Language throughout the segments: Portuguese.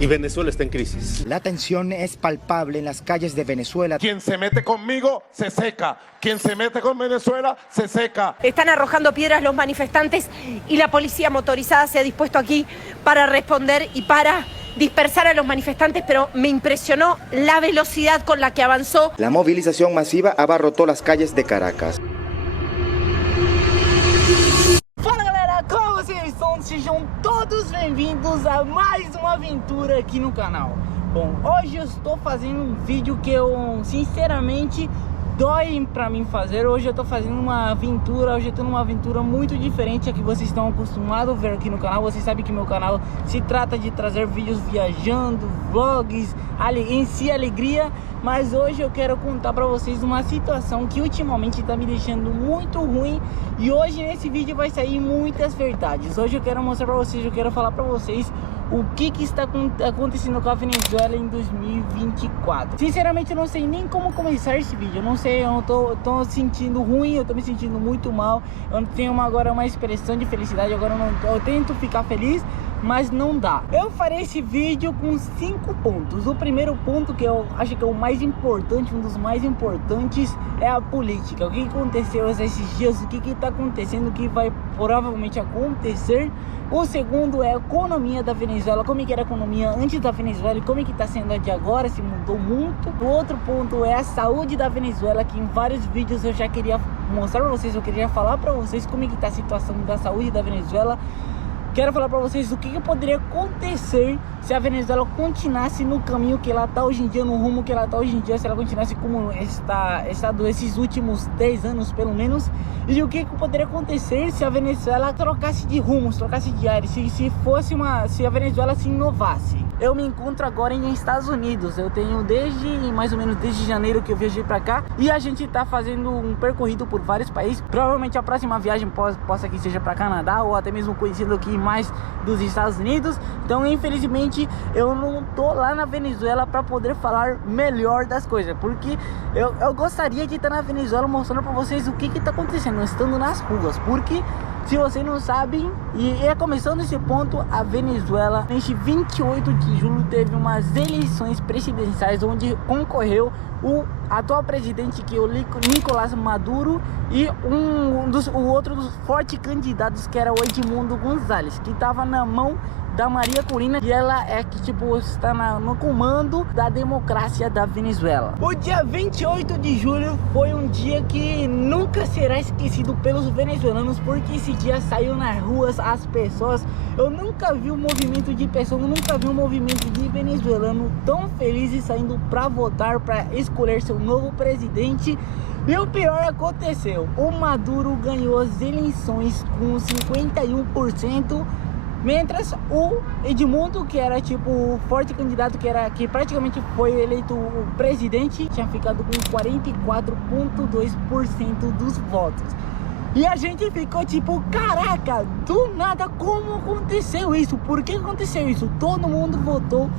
Y Venezuela está en crisis. La tensión es palpable en las calles de Venezuela. Quien se mete conmigo se seca. Quien se mete con Venezuela se seca. Están arrojando piedras los manifestantes y la policía motorizada se ha dispuesto aquí para responder y para dispersar a los manifestantes, pero me impresionó la velocidad con la que avanzó. La movilización masiva abarrotó las calles de Caracas. Fala galera, como vocês estão? Sejam todos bem-vindos a mais uma aventura aqui no canal. Bom, hoje eu estou fazendo um vídeo que eu sinceramente dói pra mim fazer. Hoje eu tô fazendo uma aventura, hoje eu tô numa aventura muito diferente a que vocês estão acostumados a ver aqui no canal. Vocês sabem que meu canal se trata de trazer vídeos viajando, vlogs, em si alegria. Mas hoje eu quero contar pra vocês uma situação que ultimamente tá me deixando muito ruim. E hoje nesse vídeo vai sair muitas verdades. Hoje eu quero mostrar pra vocês, eu quero falar pra vocês o que está acontecendo com a Venezuela em 2024. Sinceramente eu não sei nem como começar esse vídeo. Eu não sei, eu tô sentindo ruim, eu tô me sentindo muito mal. Eu não tenho agora uma expressão de felicidade. Agora eu tento ficar feliz, mas não dá. Eu farei esse vídeo com 5 pontos. O primeiro ponto, que eu acho que é o mais importante, um dos mais importantes, é a política. O que aconteceu esses dias, o que está acontecendo, o que vai provavelmente acontecer. O segundo é a economia da Venezuela, como que era a economia antes da Venezuela e como que está sendo a de agora, se mudou muito. O outro ponto é a saúde da Venezuela, que em vários vídeos eu já queria mostrar para vocês, eu queria falar para vocês como que está a situação da saúde da Venezuela. Quero falar para vocês o que poderia acontecer se a Venezuela continuasse no caminho que ela está hoje em dia, no rumo que ela está hoje em dia, se ela continuasse como está esses últimos 10 anos pelo menos. E o que poderia acontecer se a Venezuela trocasse de rumos, trocasse de ares, se a Venezuela se inovasse. Eu me encontro agora em Estados Unidos. Eu tenho mais ou menos desde janeiro que eu viajei para cá. E a gente tá fazendo um percorrido por vários países. Provavelmente a próxima viagem possa que seja para Canadá, ou até mesmo conhecendo aqui mais dos Estados Unidos. Então infelizmente eu não tô lá na Venezuela para poder falar melhor das coisas, porque eu gostaria de estar na Venezuela mostrando para vocês o que tá acontecendo, estando nas ruas. Porque se vocês não sabem, e é começando esse ponto, a Venezuela, neste 28 de julho, teve umas eleições presidenciais onde concorreu o atual presidente, que é o Nicolás Maduro, e o outro dos fortes candidatos, que era o Edmundo González, que estava na mão da Maria Corina, e ela é que está no comando da democracia da Venezuela. O dia 28 de julho foi um dia que nunca será esquecido pelos venezuelanos, porque esse dia saiu nas ruas as pessoas. Eu nunca vi um movimento de pessoas, eu nunca vi um movimento de venezuelano tão felizes saindo para votar, para escolher seu novo presidente. E o pior aconteceu, o Maduro ganhou as eleições com 51%, Mientras o Edmundo, que era tipo o forte candidato, que praticamente foi eleito o presidente, tinha ficado com 44,2% dos votos. E a gente ficou tipo, caraca, do nada, como aconteceu isso? Por que aconteceu isso? Todo mundo votou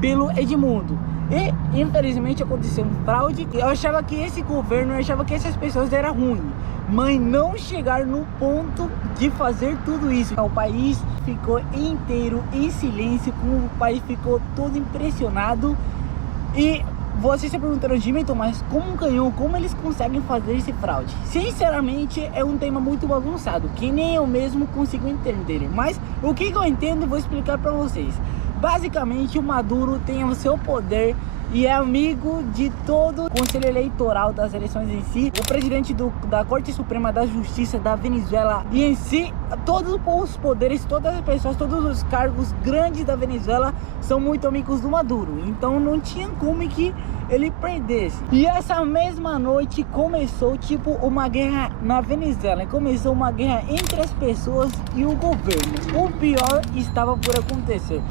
pelo Edmundo. E infelizmente aconteceu um fraude. Eu achava que esse governo, eu achava que essas pessoas eram ruins, mas não chegar no ponto de fazer tudo isso. O país ficou inteiro em silêncio, o país ficou todo impressionado. E vocês se perguntaram, Gimilton, mas como ganhou? Como eles conseguem fazer esse fraude? Sinceramente, é um tema muito bagunçado, que nem eu mesmo consigo entender. Mas o que eu entendo, eu vou explicar para vocês. Basicamente, o Maduro tem o seu poder e é amigo de todo o Conselho Eleitoral das eleições em si, o presidente da Corte Suprema da Justiça da Venezuela e em si, todos os poderes, todas as pessoas, todos os cargos grandes da Venezuela são muito amigos do Maduro. Então não tinha como que ele perdesse. E essa mesma noite começou tipo uma guerra na Venezuela, começou uma guerra entre as pessoas e o governo. O pior estava por acontecer.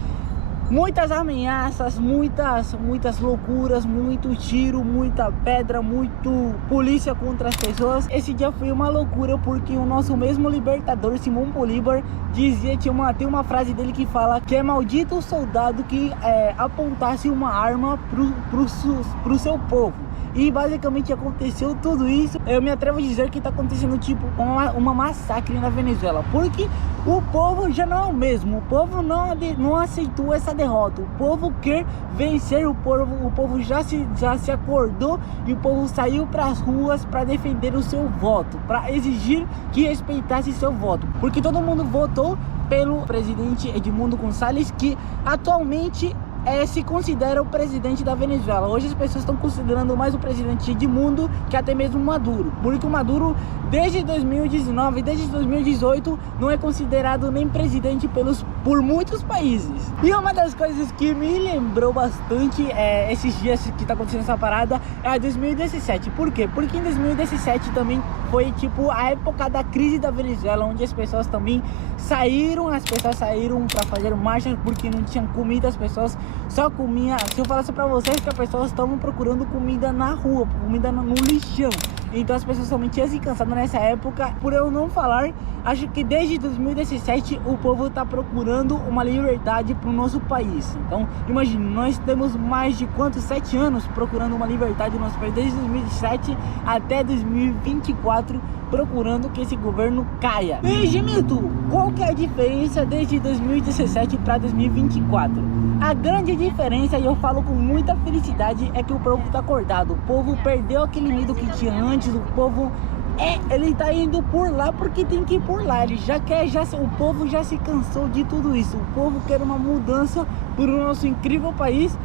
Muitas ameaças, muitas loucuras, muito tiro, muita pedra, muito polícia contra as pessoas. Esse dia foi uma loucura porque o nosso mesmo libertador, Simão Bolívar, dizia, tem uma frase dele que fala que é maldito o soldado que apontasse uma arma pro seu povo. e basicamente aconteceu tudo isso. Eu me atrevo a dizer que tá acontecendo tipo uma massacre na Venezuela, porque o povo já não é o mesmo, o povo não aceitou essa derrota, o povo quer vencer, o povo já se acordou e o povo saiu para as ruas para defender o seu voto, para exigir que respeitasse seu voto, porque todo mundo votou pelo presidente Edmundo Gonçalves, que atualmente se considera o presidente da Venezuela. Hoje as pessoas estão considerando mais o presidente Edmundo que até mesmo Maduro, porque o Maduro desde 2019, desde 2018 não é considerado nem presidente por muitos países. E uma das coisas que me lembrou bastante esses dias que tá acontecendo essa parada é 2017. Por quê? Porque em 2017 também foi tipo a época da crise da Venezuela, onde as pessoas também saíram para fazer marchas porque não tinham comida, as pessoas só comiam. Se eu falasse para vocês que as pessoas estavam procurando comida na rua, comida no lixão, então as pessoas também tinham se cansado nessa época. Por eu não falar, acho que desde 2017 o povo está procurando uma liberdade para o nosso país. Então imagine, nós temos mais de 7 anos procurando uma liberdade no nosso país, desde 2007 até 2024, procurando que esse governo caia. E Gimilton, qual que é a diferença desde 2017 para 2024? A grande diferença, e eu falo com muita felicidade, é que o povo tá acordado. O povo perdeu aquele medo que tinha antes. O povo ele tá indo por lá porque tem que ir por lá. Ele o povo já se cansou de tudo isso. O povo quer uma mudança para o nosso incrível país,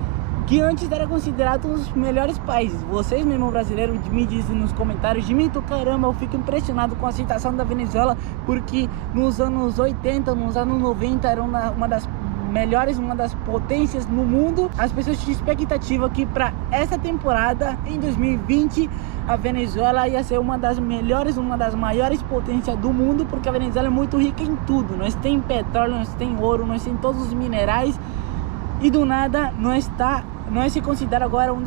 que antes era considerado um dos melhores países. Vocês mesmo brasileiros me dizem nos comentários: Gimilton, caramba, eu fico impressionado com a aceitação da Venezuela, porque nos anos 80, nos anos 90 era uma das melhores, uma das potências no mundo. As pessoas tinham expectativa que para essa temporada, em 2020, a Venezuela ia ser uma das melhores, uma das maiores potências do mundo, porque a Venezuela é muito rica em tudo. Nós tem petróleo, nós tem ouro, nós tem todos os minerais, e do nada nós se considera agora um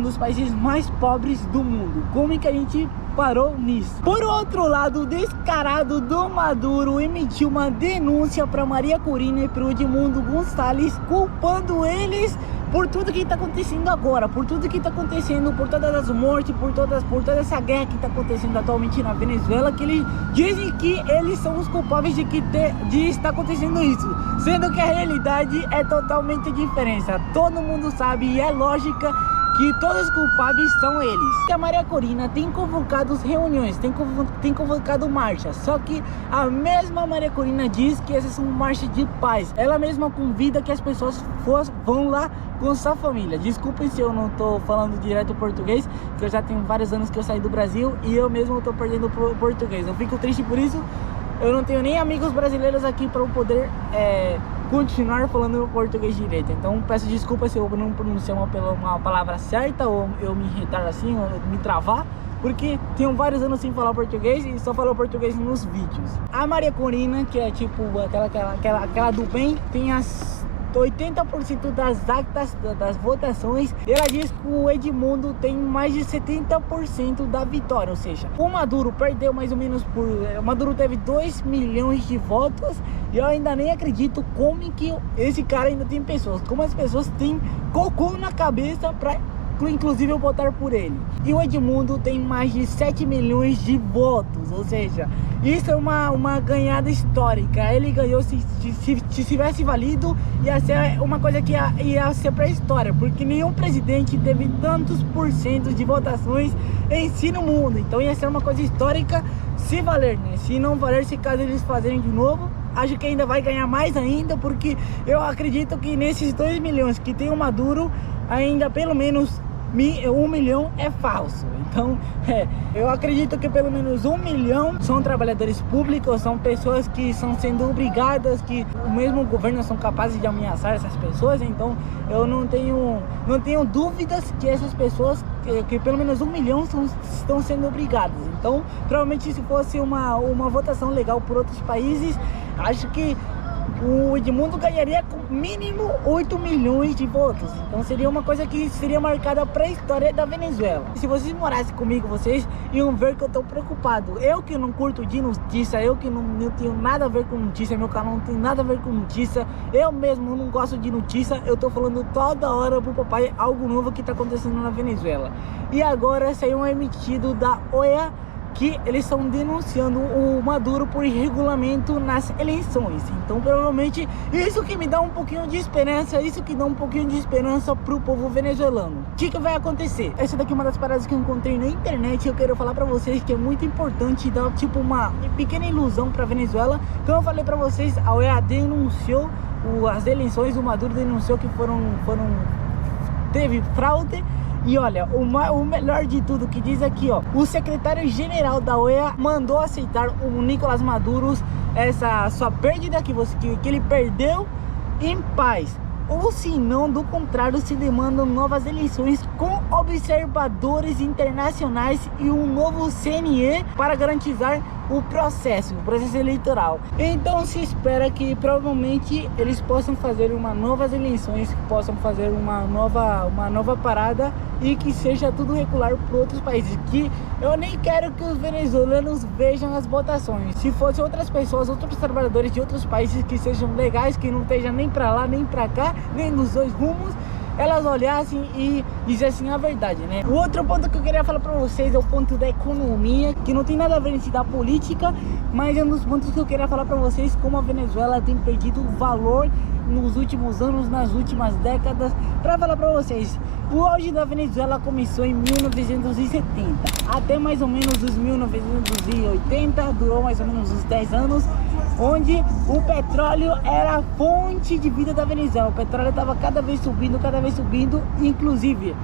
dos países mais pobres do mundo. Como é que a gente parou nisso? Por outro lado, o descarado do Maduro emitiu uma denúncia para Maria Corina e para o Edmundo Gonçalves, culpando eles por tudo que está acontecendo agora, por tudo que está acontecendo, por todas as mortes, por toda essa guerra que está acontecendo atualmente na Venezuela, que eles dizem que eles são os culpáveis de estar acontecendo isso, sendo que a realidade é totalmente diferente. Todo mundo sabe, e é lógica, que todos os culpáveis são eles. A Maria Corina tem convocado reuniões, tem convocado marchas, só que a mesma Maria Corina diz que essas são marchas de paz. Ela mesma convida que as pessoas vão lá com sua família. Desculpem se eu não tô falando direto português, que eu já tenho vários anos que eu saí do Brasil e eu mesmo tô perdendo o português. Eu fico triste por isso. Eu não tenho nem amigos brasileiros aqui para eu poder continuar falando meu português direito. Então peço desculpas se eu não pronunciar uma palavra certa, ou eu me irritar assim, ou me travar, porque tenho vários anos sem falar português e só falo português nos vídeos. A Maria Corina, que é tipo aquela do bem, tem as 80% das actas das votações. Ela diz que o Edmundo tem mais de 70% da vitória, ou seja, o Maduro perdeu mais ou menos o Maduro teve 2 milhões de votos, e eu ainda nem acredito como que esse cara ainda tem pessoas, como as pessoas têm cocô na cabeça para inclusive eu votar por ele. E o Edmundo tem mais de 7 milhões de votos, ou seja, isso é uma ganhada histórica. Ele ganhou, se tivesse valido, ia ser uma coisa que ia ser para a história, porque nenhum presidente teve tantos % de votações em si no mundo. Então ia ser uma coisa histórica se valer, né? Se não valer, se caso eles fazerem de novo, acho que ainda vai ganhar mais ainda, porque eu acredito que nesses 2 milhões que tem o Maduro, ainda pelo menos 1 milhão é falso. Então eu acredito que pelo menos 1 milhão são trabalhadores públicos, são pessoas que estão sendo obrigadas, que o mesmo governo são capazes de ameaçar essas pessoas. Então eu não tenho dúvidas que essas pessoas, que pelo menos 1 milhão estão sendo obrigadas. Então provavelmente, se fosse uma votação legal por outros países, acho que o Edmundo ganharia mínimo 8 milhões de votos. Então seria uma coisa que seria marcada para a história da Venezuela. Se vocês morassem comigo, vocês iam ver que eu tô preocupado. Eu que não curto de notícia, eu que não tenho nada a ver com notícia, meu canal não tem nada a ver com notícia, eu mesmo não gosto de notícia, eu tô falando toda hora pro papai algo novo que tá acontecendo na Venezuela. E agora saiu um emitido da OEA que eles estão denunciando o Maduro por irregulamento nas eleições. Então provavelmente isso que me dá um pouquinho de esperança, isso que dá um pouquinho de esperança pro povo venezuelano. O que vai acontecer? Essa daqui é uma das paradas que eu encontrei na internet e eu quero falar pra vocês que é muito importante dar tipo uma pequena ilusão pra Venezuela. Então eu falei pra vocês, a OEA denunciou as eleições, o Maduro denunciou que teve fraude. E olha, o melhor de tudo que diz aqui, ó, o secretário-geral da OEA mandou aceitar o Nicolás Maduro, essa sua perda que ele perdeu, em paz. Ou se não, do contrário, se demandam novas eleições com observadores internacionais e um novo CNE para garantizar o processo eleitoral. Então se espera que provavelmente eles possam fazer novas eleições, que possam fazer uma nova parada e que seja tudo regular para outros países. Que eu nem quero que os venezuelanos vejam as votações. Se fossem outras pessoas, outros trabalhadores de outros países que sejam legais, que não estejam nem para lá nem para cá, nem nos dois rumos, elas olhassem e dissessem a verdade, né? O outro ponto que eu queria falar pra vocês é o ponto da economia, que não tem nada a ver com a política, mas é um dos pontos que eu queria falar pra vocês, como a Venezuela tem perdido valor nos últimos anos, nas últimas décadas. Pra falar pra vocês, o auge da Venezuela começou em 1970, até mais ou menos os 1980, durou mais ou menos uns 10 anos, onde o petróleo era a fonte de vida da Venezuela. O petróleo estava cada vez subindo, inclusive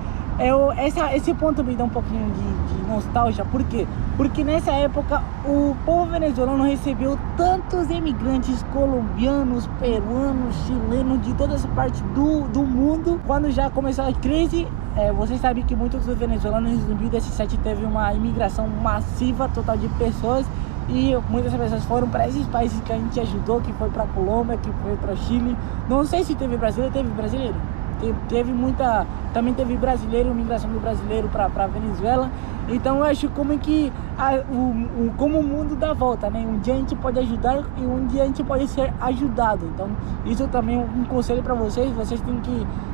esse ponto me dá um pouquinho de nostalgia. Por quê? Porque nessa época o povo venezuelano recebeu tantos imigrantes colombianos, peruanos, chilenos, de toda essa parte do mundo. Quando já começou a crise, vocês sabem que muitos dos venezuelanos em 2017 teve uma imigração massiva total de pessoas, e muitas pessoas foram para esses países que a gente ajudou, que foi para Colômbia, que foi para Chile. Não sei se teve brasileiro, também teve brasileiro, migração do brasileiro para Venezuela. Então eu acho como que como o mundo dá volta, né? Um dia a gente pode ajudar e um dia a gente pode ser ajudado. Então isso também é um conselho para vocês.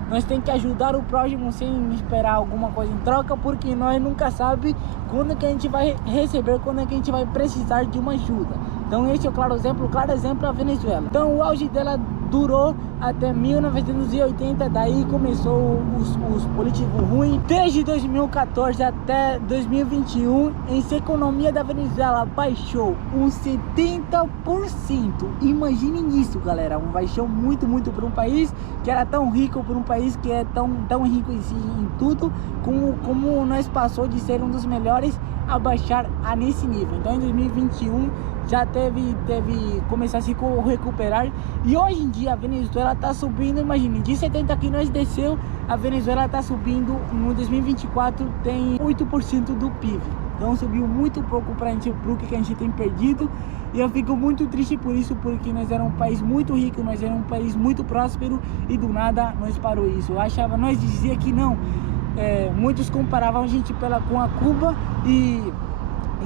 Nós temos que ajudar o próximo sem esperar alguma coisa em troca, porque nós nunca sabemos quando que a gente vai receber, quando é que a gente vai precisar de uma ajuda. Então esse é o claro exemplo a Venezuela. Então o auge dela durou até 1980, daí começou os políticos ruins. Desde 2014 até 2021, essa economia da Venezuela baixou uns 70%. Imaginem isso, galera, baixou muito para um país que era tão rico, para um país que é tão rico em tudo, como nós passou de ser um dos melhores a baixar nesse nível. Então em 2021 já começar a se recuperar, e hoje em dia a Venezuela está subindo. Imagine, de 70 que nós desceu, a Venezuela está subindo, no 2024 tem 8% do PIB. Então subiu muito pouco para o que a gente tem perdido, e eu fico muito triste por isso, porque nós éramos um país muito rico, nós éramos um país muito próspero, e do nada nós parou isso. Nós dizia que não, muitos comparavam a gente com a Cuba,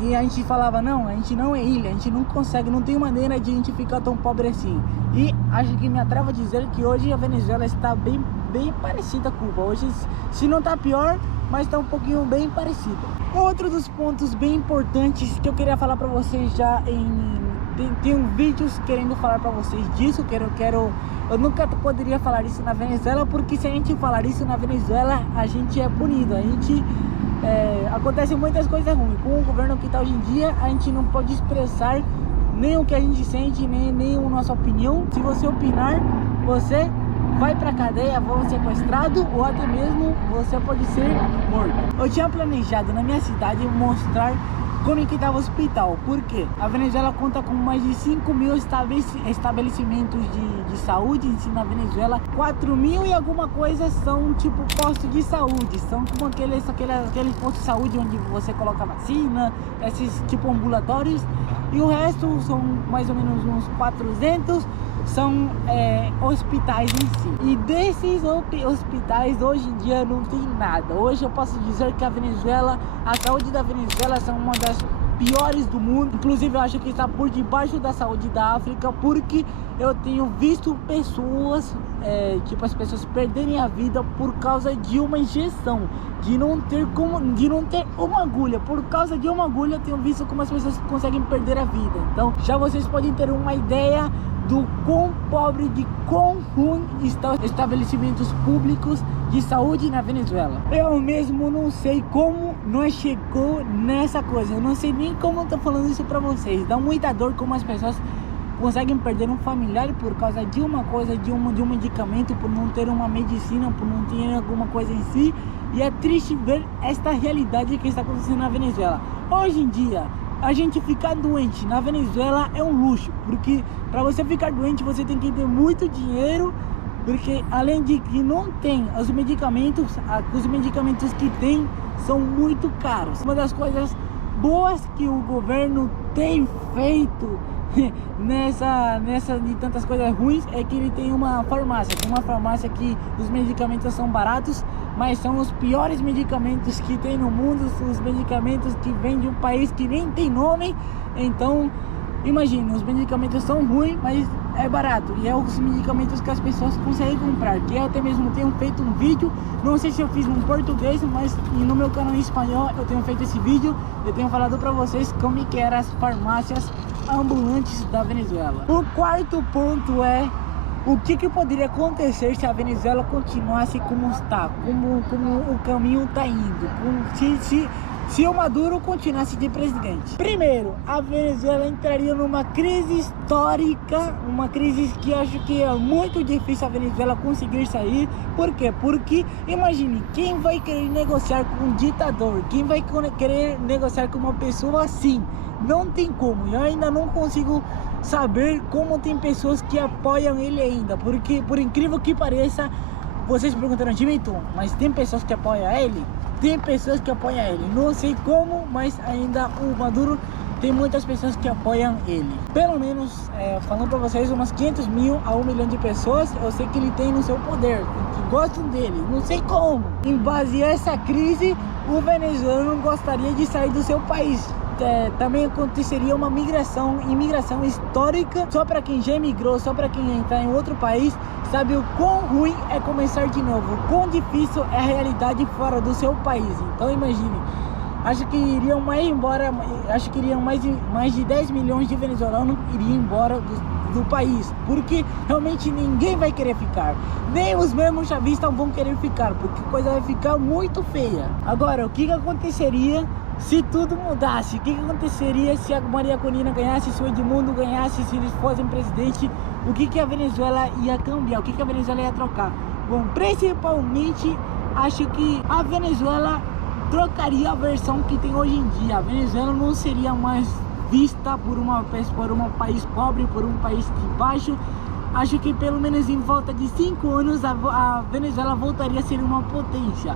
e a gente falava, não, a gente não é ilha, a gente não consegue, não tem maneira de a gente ficar tão pobre assim. E acho que me atrevo a dizer que hoje a Venezuela está bem parecida com Cuba. Hoje, se não está pior, mas está um pouquinho bem parecida. Outro dos pontos bem importantes que eu queria falar para vocês tem vídeos querendo falar para vocês disso. Eu nunca poderia falar isso na Venezuela, porque se a gente falar isso na Venezuela, a gente é punido, acontecem muitas coisas ruins. Com o governo que está hoje em dia, a gente não pode expressar nem o que a gente sente, nem a nossa opinião. Se você opinar, você vai pra cadeia, vai ser sequestrado, ou até mesmo você pode ser morto. Eu tinha planejado na minha cidade mostrar como que estava o hospital, porque a Venezuela conta com mais de 5 mil estabelecimentos de saúde na Venezuela. 4 mil e alguma coisa são tipo postos de saúde, são como aqueles postos de saúde onde você coloca vacina, esses tipo ambulatórios, e o resto são mais ou menos uns 400 são hospitais em si. E desses hospitais hoje em dia não tem nada. Hoje eu posso dizer que a saúde da Venezuela são uma das piores do mundo. Inclusive eu acho que está por debaixo da saúde da África, porque eu tenho visto pessoas, tipo, as pessoas perderem a vida por causa de uma injeção, de não ter uma agulha. Por causa de uma agulha eu tenho visto como as pessoas conseguem perder a vida. Então já vocês podem ter uma ideia do quão pobre, de quão ruim estão os estabelecimentos públicos de saúde na Venezuela. Eu mesmo não sei como nós chegou nessa coisa. Eu não sei nem como eu tô falando isso pra vocês. Dá muita dor como as pessoas conseguem perder um familiar por causa de uma coisa, de um medicamento, por não ter uma medicina, por não ter alguma coisa em si. E é triste ver esta realidade que está acontecendo na Venezuela. Hoje em dia, a gente ficar doente na Venezuela é um luxo, porque para você ficar doente você tem que ter muito dinheiro, porque além de que não tem os medicamentos que tem são muito caros. Uma das coisas boas que o governo tem feito de tantas coisas ruins é que ele tem uma farmácia. Tem uma farmácia que os medicamentos são baratos, mas são os piores medicamentos que tem no mundo, os medicamentos que vêm de um país que nem tem nome. Então imagina, os medicamentos são ruins, mas é barato, e é os medicamentos que as pessoas conseguem comprar. Que eu até mesmo tenho feito um vídeo, não sei se eu fiz em português, mas no meu canal em espanhol eu tenho feito esse vídeo. Eu tenho falado pra vocês como que eram as farmácias ambulantes da Venezuela. O quarto ponto é o que poderia acontecer se a Venezuela continuasse como está, como o caminho está indo, se o Maduro continuasse de presidente. Primeiro, a Venezuela entraria numa crise histórica, uma crise que acho que é muito difícil a Venezuela conseguir sair. Por quê? Porque imagine, quem vai querer negociar com um ditador? Quem vai querer negociar com uma pessoa assim? Não tem como. Eu ainda não consigo saber como tem pessoas que apoiam ele ainda, porque por incrível que pareça, vocês perguntaram, Dimito, mas tem pessoas que apoiam ele? Tem pessoas que apoiam ele, não sei como, mas ainda o Maduro tem muitas pessoas que apoiam ele. Pelo menos, falando pra vocês, umas 500 mil a 1 milhão de pessoas, eu sei que ele tem no seu poder, que gostam dele, não sei como. Em base a essa crise, o venezuelano gostaria de sair do seu país. Também aconteceria uma imigração histórica, só para quem já emigrou, só para quem está em outro país, sabe o quão ruim é começar de novo, o quão difícil é a realidade fora do seu país. Então imagine, acho que iriam mais de 10 milhões de venezuelanos iriam embora do país, porque realmente ninguém vai querer ficar, nem os mesmos chavistas vão querer ficar, porque a coisa vai ficar muito feia. Agora, o que aconteceria se tudo mudasse? O que aconteceria se a Maria Corina ganhasse, se o Edmundo ganhasse, se eles fossem presidente? O que a Venezuela ia cambiar? O que a Venezuela ia trocar? Bom, principalmente acho que a Venezuela trocaria a versão que tem hoje em dia. A Venezuela não seria mais vista por um país pobre, por um país de baixo. Acho que pelo menos em volta de 5 anos a Venezuela voltaria a ser uma potência.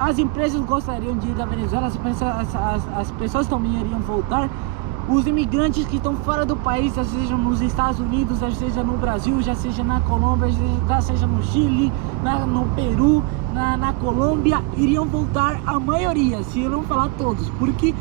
As empresas gostariam de ir da Venezuela, as pessoas também iriam voltar. Os imigrantes que estão fora do país, já seja nos Estados Unidos, já seja no Brasil, já seja na Colômbia, já seja no Chile, no Peru, na Colômbia, iriam voltar a maioria, se eu não falar todos, porque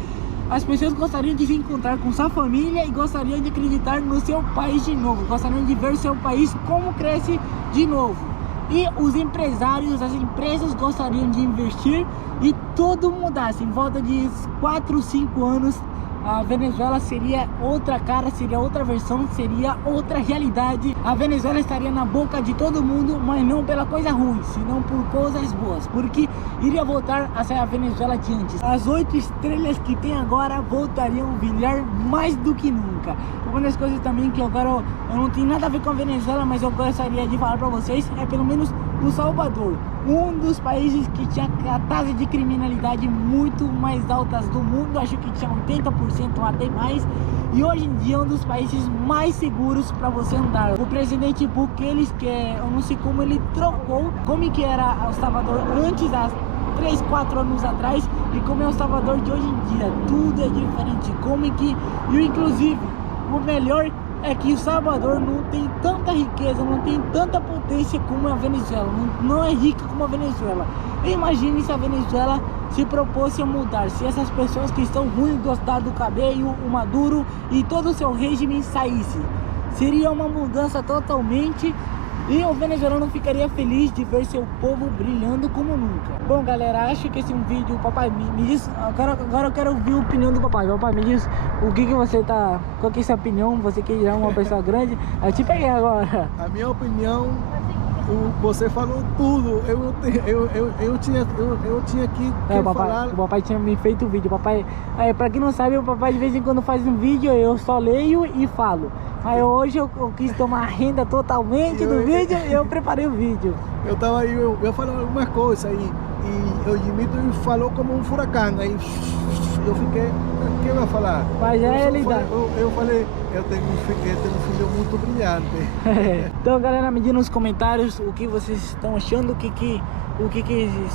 as pessoas gostariam de se encontrar com sua família e gostariam de acreditar no seu país de novo, gostariam de ver seu país como cresce de novo. E os empresários, as empresas gostariam de investir e tudo mudasse. Em volta de 4, 5 anos, a Venezuela seria outra cara, seria outra versão, seria outra realidade. A Venezuela estaria na boca de todo mundo, mas não pela coisa ruim, senão por coisas boas, porque iria voltar a ser a Venezuela de antes. As 8 estrelas que tem agora voltariam a brilhar mais do que nunca. Uma das coisas também que agora eu não tenho nada a ver com a Venezuela, mas eu gostaria de falar para vocês, é pelo menos o Salvador, um dos países que tinha a taxa de criminalidade muito mais altas do mundo, acho que tinha 80% ou até mais, e hoje em dia é um dos países mais seguros para você andar. O presidente Bukele, eu não sei como ele trocou, como que era o Salvador antes, há 3, 4 anos atrás, e como é o Salvador de hoje em dia, tudo é diferente, como que, e inclusive, o melhor é que o Salvador não tem tanta riqueza, não tem tanta potência como a Venezuela, não é rica como a Venezuela. Imagine se a Venezuela se propôs a mudar, se essas pessoas que estão ruins do estado do Cabello, o Maduro e todo o seu regime saísse. Seria uma mudança totalmente e o venezuelano ficaria feliz de ver seu povo brilhando como nunca. Bom, galera, acho que esse é um vídeo. Papai, me diz, agora eu quero ouvir a opinião do papai. Papai, me diz o que você tá, qual que é a sua opinião? Você que já é uma pessoa grande, eu te peguei agora. A minha opinião, você falou tudo. Eu tinha que falar. O papai tinha me feito o vídeo. Papai, pra quem não sabe, o papai de vez em quando faz um vídeo, eu só leio e falo. Aí hoje eu quis tomar a renda totalmente do vídeo e eu preparei o vídeo. Eu tava aí, eu falei algumas coisas aí e o Dimitri falou como um furacão. Aí eu fiquei, o que eu ia falar? Mas é realidade. Eu falei, eu tenho um filho muito brilhante. Então, galera, me diga nos comentários o que vocês estão achando, o que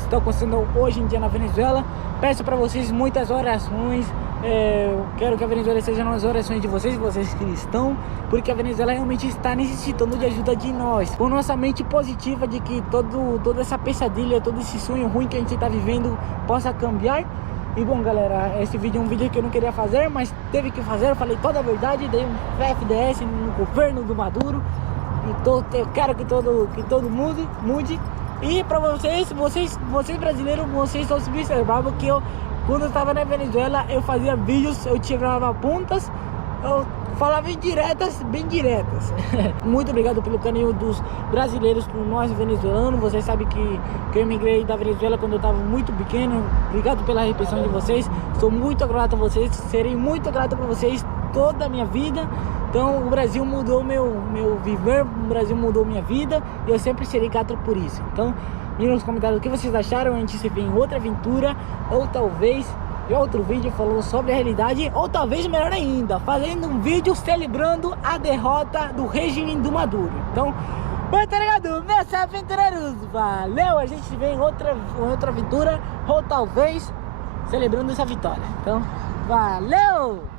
está acontecendo hoje em dia na Venezuela. Peço para vocês muitas orações. Eu quero que a Venezuela esteja nas orações de vocês que estão, porque a Venezuela realmente está necessitando de ajuda de nós, com nossa mente positiva de que toda essa pesadilha, todo esse sonho ruim que a gente está vivendo possa cambiar. E bom, galera, esse vídeo é um vídeo que eu não queria fazer, mas teve que fazer. Eu falei toda a verdade, dei um FDS no governo do Maduro e eu quero que todo mundo mude. E para vocês brasileiros, vocês são observavam que quando eu estava na Venezuela, eu fazia vídeos, eu tirava pontas, eu falava bem diretas. Muito obrigado pelo carinho dos brasileiros com nós venezuelanos. Vocês sabem que eu emigrei da Venezuela quando eu estava muito pequeno. Obrigado pela recepção de vocês. Sou muito grato a vocês, serei muito grato por vocês toda a minha vida. Então o Brasil mudou meu viver, o Brasil mudou minha vida e eu sempre serei grato por isso. Então, e nos comentários o que vocês acharam. A gente se vê em outra aventura, ou talvez em outro vídeo falando sobre a realidade, ou talvez melhor ainda, fazendo um vídeo celebrando a derrota do regime do Maduro. Então, muito obrigado, meus aventureiros, valeu, a gente se vê em outra aventura, ou talvez celebrando essa vitória. Então, valeu!